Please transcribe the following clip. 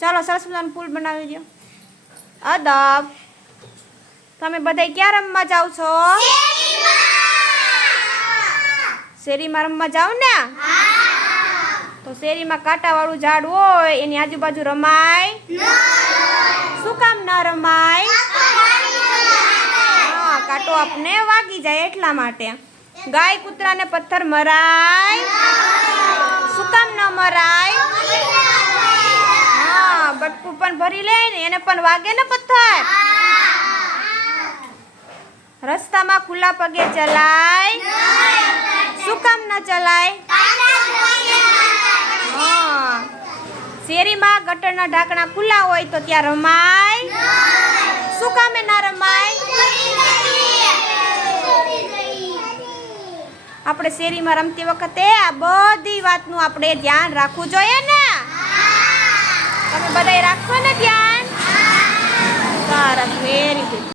ચાલો સરસ મજાનું પુલ બનાવી દો. અદબ, તમે બધા ક્યાં રમવા જાવ છો? શેરીમાં રમવા જાવ ને? તો શેરીમાં કાંટાવાળું ઝાડ હોય એની આજુબાજુ રમાય? શું કામ ન રમાય? હા, કાંટો આપને વાગી જાય એટલા માટે. ગાય કૂતરાને પથ્થર મરાય? શું કામ ન મરાય? હા, બટકું પણ ભરી લે ને એને પણ વાગે ને પથ્થર. રસ્તામાં ખુલ્લા પગે ચલાય? શું કામ ન ચલાય? હા, શેરીમાં ગટરના ઢાંકણા ખુલ્લા હોય તો ત્યાં રમાય? શું કામે ના રમાય? આપણે શેરીમાં રમતી વખતે આ બધી વાતનું આપણે ધ્યાન રાખવું જોઈએ ને? તમે બધાય રાખશો ને ધ્યાન? સરસ, વેરી ગુડ.